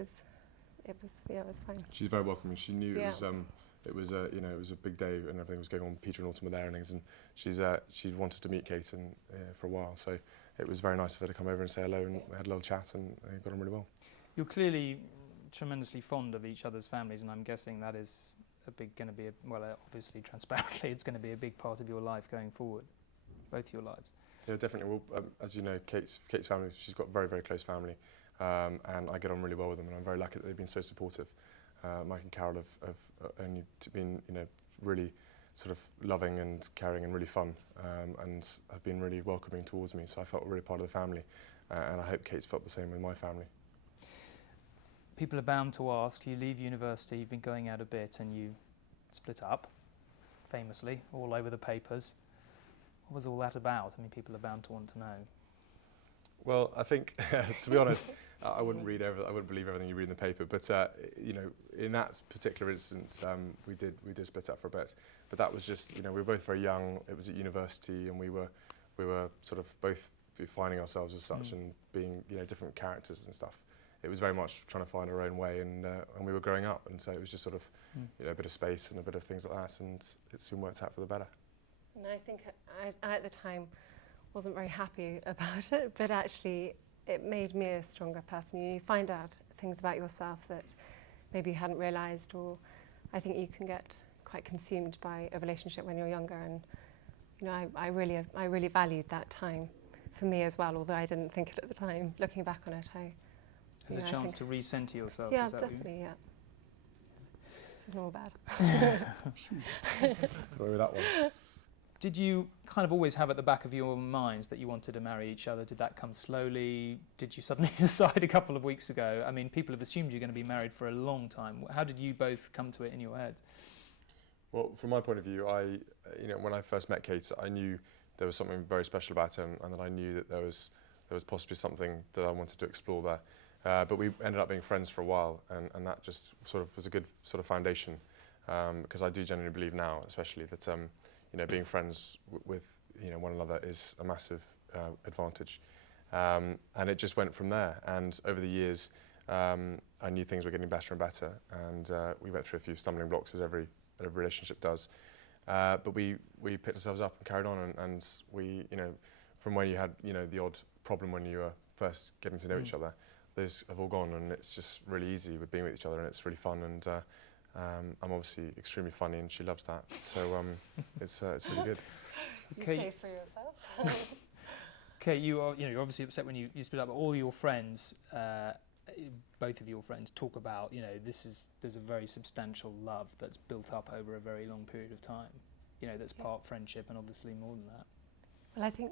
it was fine. She's very welcoming. She knew Yeah. it was a big day and everything was going on. Peter and Autumn were there and things, and she'd wanted to meet Kate for a while, so it was very nice of her to come over and say hello, and we had a little chat and got on really well. You're clearly tremendously fond of each other's families, and I'm guessing that is going to be obviously transparently it's going to be a big part of your life going forward, both your lives. Yeah, definitely. Well, as you know, Kate's family, she's got a very, very close family, and I get on really well with them, and I'm very lucky that they've been so supportive. Mike and Carol have only been, really sort of loving and caring and really fun, and have been really welcoming towards me, so I felt really part of the family, and I hope Kate's felt the same with my family. People are bound to ask, you leave university, you've been going out a bit, and you split up, famously, all over the papers. What was all that about? I mean, people are bound to want to know. Well, I think, to be honest, I wouldn't believe everything you read in the paper. But in that particular instance, we did split up for a bit. But that was just, we were both very young. It was at university, and we were sort of both finding ourselves as such and being, different characters and stuff. It was very much trying to find our own way, and we were growing up, and so it was just sort of, a bit of space and a bit of things like that, and it soon worked out for the better. And I think I at the time wasn't very happy about it, but actually it made me a stronger person. You find out things about yourself that maybe you hadn't realised, or I think you can get quite consumed by a relationship when you're younger, and I really valued that time for me as well, although I didn't think it at the time. Looking back on it, As a chance to re-center yourself. Yeah, is that definitely, yeah. It's all bad. Go with that one. Did you kind of always have at the back of your minds that you wanted to marry each other? Did that come slowly? Did you suddenly decide a couple of weeks ago? I mean, people have assumed you're going to be married for a long time. How did you both come to it in your heads? Well, from my point of view, when I first met Kate, I knew there was something very special about her, and that I knew that there was possibly something that I wanted to explore there. But we ended up being friends for a while, and that just sort of was a good sort of foundation, because I do genuinely believe now, especially that being friends with one another is a massive advantage, and it just went from there. And over the years, I knew things were getting better and better, and we went through a few stumbling blocks, as every relationship does. But we picked ourselves up and carried on, and we, from where you had the odd problem when you were first getting to know each other, those have all gone, and it's just really easy with being with each other, and it's really fun, and I'm obviously extremely funny, and she loves that, so it's really good. Okay. You say so yourself. Okay, you're obviously upset when you split up, but all your friends, both of your friends, talk about there's a very substantial love that's built up over a very long period of time, that's part friendship and obviously more than that. Well, I think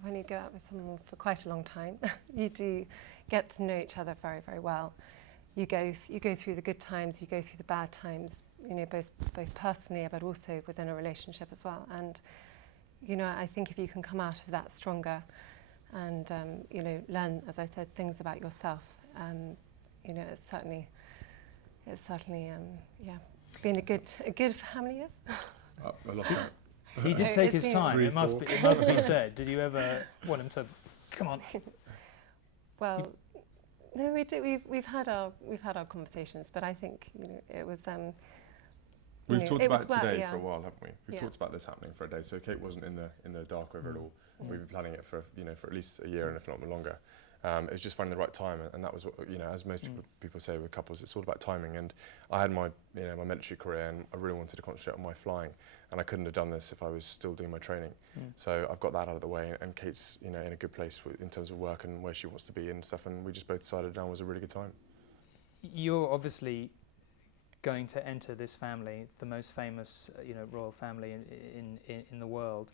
when you go out with someone for quite a long time, you do get to know each other very, very well. You go through the good times, you go through the bad times, both personally, but also within a relationship as well. And I think if you can come out of that stronger, and learn, as I said, things about yourself, it's certainly been a good family years. I lost count. He did take his time. It must be said. Did you ever want him to come on? Well, no, we do. We've had our conversations, but I think it was. We've talked about it today for a while, haven't we? We've Yeah. talked about this happening for a day. So Kate wasn't in the dark over it all. We've been planning it for at least a year, and if not longer. It was just finding the right time, and that was what, as most people say with couples, it's all about timing. And I had my my military career, and I really wanted to concentrate on my flying, and I couldn't have done this if I was still doing my training. So I've got that out of the way, and Kate's in a good place in terms of work and where she wants to be and stuff, and we just both decided now was a really good time. You're obviously going to enter this family, the most famous royal family in the world.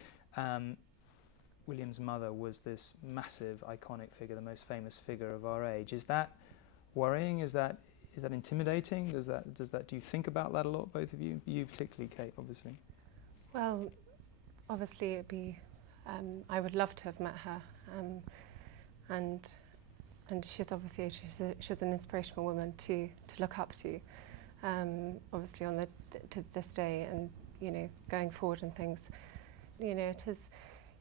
William's mother was this massive, iconic figure, the most famous figure of our age. Is that worrying? Is that intimidating? Do you think about that a lot, both of you? You particularly, Kate, obviously. Well, obviously it'd be. I would love to have met her, and she's obviously she's an inspirational woman to look up to. Obviously to this day, and going forward and things. It is.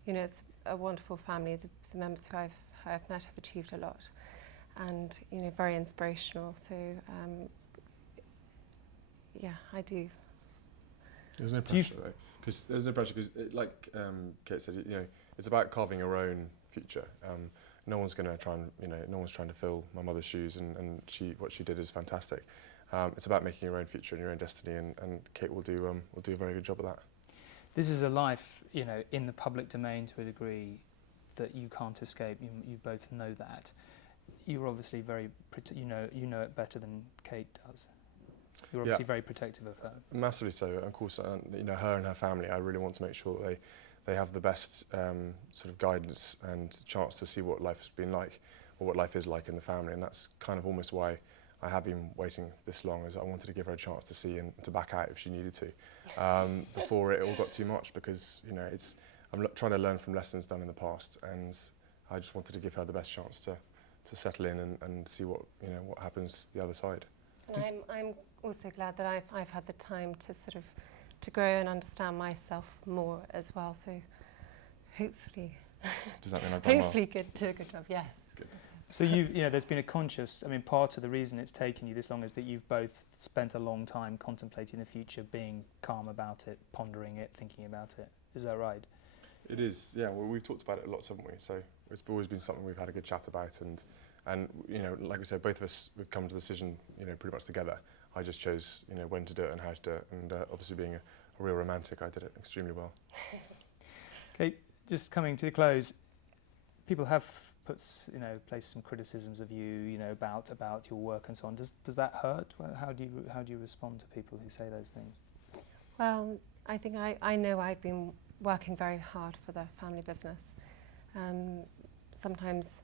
It's a wonderful family. The members who I've met have achieved a lot, and very inspirational. So yeah, I do. There's no pressure though, because there's no pressure because, like Kate said, it's about carving your own future. No one's going to try and, no one's trying to fill my mother's shoes, and what she did is fantastic. It's about making your own future and your own destiny, and Kate will do a very good job of that. This is a life, in the public domain to a degree that you can't escape. You both know that. You're obviously very, you know it better than Kate does. You're obviously very protective of her. Massively so. Of course, her and her family, I really want to make sure that they have the best sort of guidance and chance to see what life has been like, or what life is like in the family, and that's kind of almost why I have been waiting this long, is I wanted to give her a chance to see and to back out if she needed to, before it all got too much, because I'm trying to learn from lessons done in the past, and I just wanted to give her the best chance to settle in and see what happens the other side. And I'm also glad that I've had the time to sort of to grow and understand myself more as well. So hopefully, does that mean I've done hopefully do a good job? Yes. Good. So there's been a conscious. I mean, part of the reason it's taken you this long is that you've both spent a long time contemplating the future, being calm about it, pondering it, thinking about it. Is that right? It is. Yeah. Well, we've talked about it a lot, haven't we? So it's always been something we've had a good chat about, and like we said, both of us we've come to the decision, pretty much together. I just chose, when to do it and how to do it, and obviously being a real romantic, I did it extremely well. Okay, just coming to the close, people have placed some criticisms of you, about your work and so on. Does that hurt? How do you respond to people who say those things? Well, I think I know I've been working very hard for the family business. Sometimes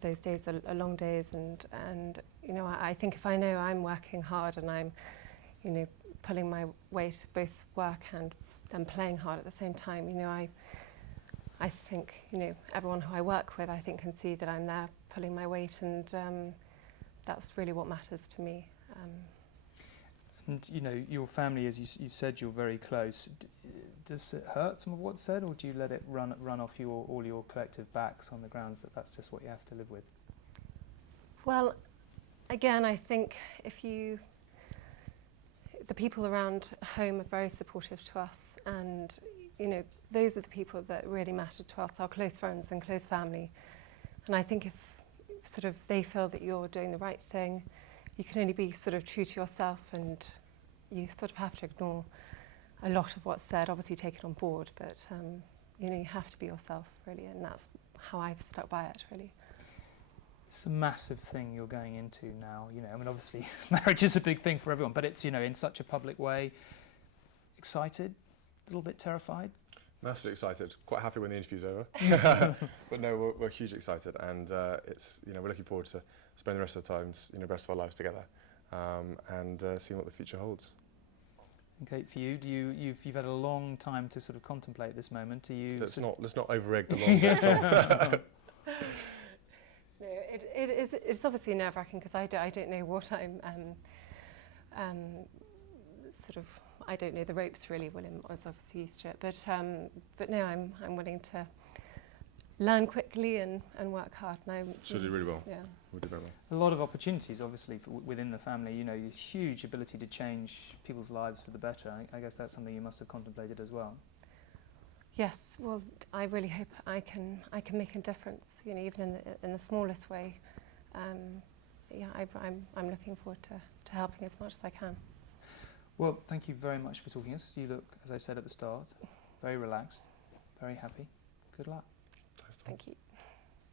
those days are long days, and I think if I know I'm working hard and I'm pulling my weight, both work and then playing hard at the same time, I think everyone who I work with, I think, can see that I'm there pulling my weight, and that's really what matters to me. And your family, as you've said, you're very close. Does it hurt, some of what's said, or do you let it run off all your collective backs on the grounds that that's just what you have to live with? Well, again, I think the people around home are very supportive to us, and those are the people that really matter to us, our close friends and close family. And I think if sort of they feel that you're doing the right thing, you can only be sort of true to yourself, and you sort of have to ignore a lot of what's said, obviously take it on board, but you have to be yourself, really, and that's how I've stuck by it, really. It's a massive thing you're going into now, I mean, obviously marriage is a big thing for everyone, but it's, in such a public way. Excited? A little bit terrified? Massively excited. Quite happy when the interview's over. But no, we're hugely excited, and it's we're looking forward to spending the rest of the times, the rest of our lives together, and seeing what the future holds. Okay, for you, you've had a long time to sort of contemplate this moment. Do you? Let's not over-egg the long bit. No, it's obviously nerve-wracking because I don't know what I'm sort of. I don't know the ropes really. William was obviously used to it, but no, I'm willing to learn quickly and work hard. And Should do really well. Yeah, we'll do very well. A lot of opportunities, obviously, within the family. This huge ability to change people's lives for the better. I guess that's something you must have contemplated as well. Yes, well, I really hope I can make a difference. Even in the smallest way. Yeah, I'm looking forward to helping as much as I can. Well, thank you very much for talking to us. You look, as I said at the start, very relaxed, very happy. Good luck. Thank you.